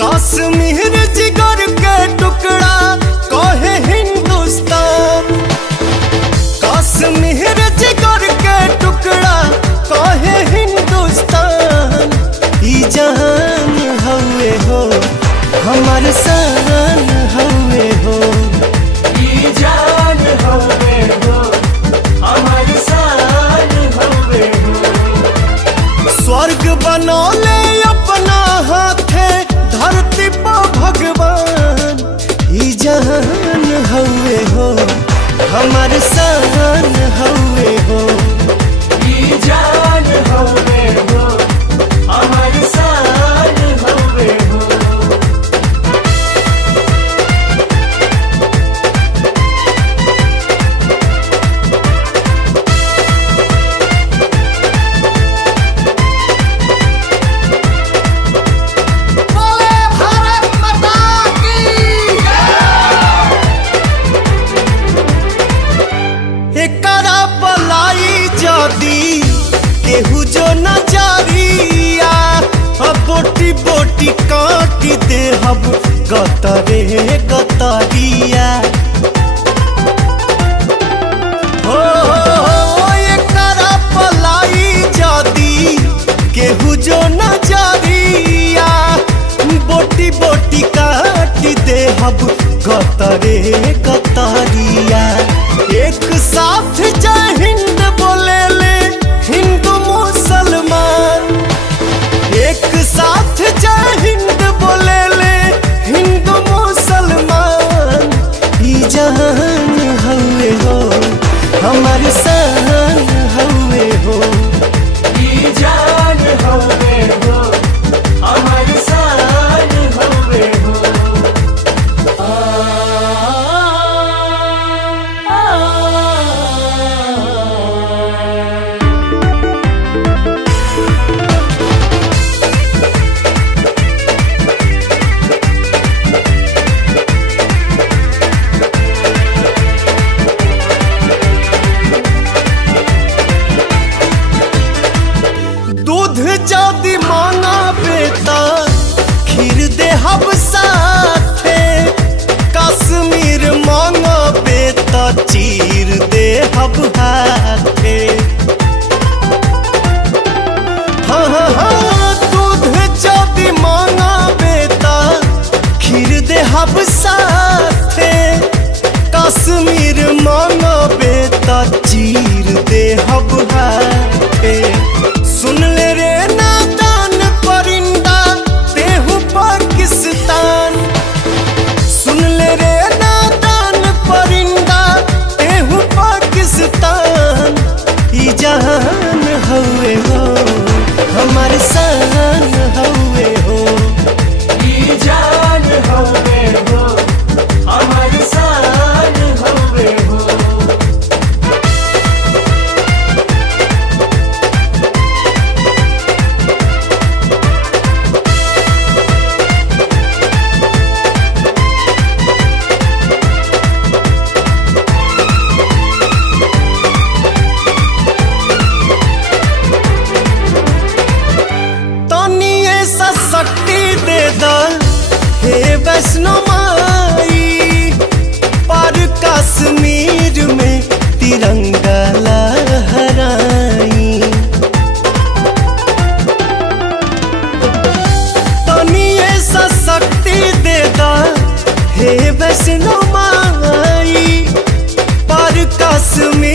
कश्मीर जिगर के टुकड़ा कहे हिंदुस्तान। कश्मीर जिगर के टुकड़ा कहे हिंदुस्तान। ई जहान हवे हो हमार शान हवे हो। ई जान हवे हो हमार शान हवे हो। स्वर्ग बनौले अपना हाथे धरती पर भगवान। ई जहान हवे हो हमार शान हवे हो। ई जान हवे हो हमार शान हवे हो। एकरा पलाई जदी केहू जो नजरिया बोटी बोटी काटी दे हब गतरे गतरिया। हो एकरा पलाई जदी केहू जो नजरिया बोटी बोटी काटी दे हब गतरे गतरिया। एक साथ जय हिंद बोले ले हिंदू मुसलमान। एक साथ जय हिंद बोले ले हिंदू मुसलमान। ई जहान हवे हो हमार शान हवे हो। ई जान हवे हो हमार शान हवे हो। दूध जदी मांगा बेटा खीर दे हब साथे। कश्मीर मांगा बेटा चीर दे हब हाथे। हाँ दूध जदी मांगा बेटा खीर दे हब साथे। कश्मीर मांगा बेटा चीर दे हब हाथे। सुन ले रे नादान परिंदा तेहू पाकिस्तान। सुन ले रे नादान परिंदा तेहू पाकिस्तान। ई जहान हवे हो हमार शान हवे हो। ई जान हवे हो हमार शान हवे हो। तनिए सा शक्ति दे दा हे वैष्णो माई। पर कश्मीर में तिरंगा लहराई। तनिए सा शक्ति दे दा हे वैष्णो माई। पर कश्मीर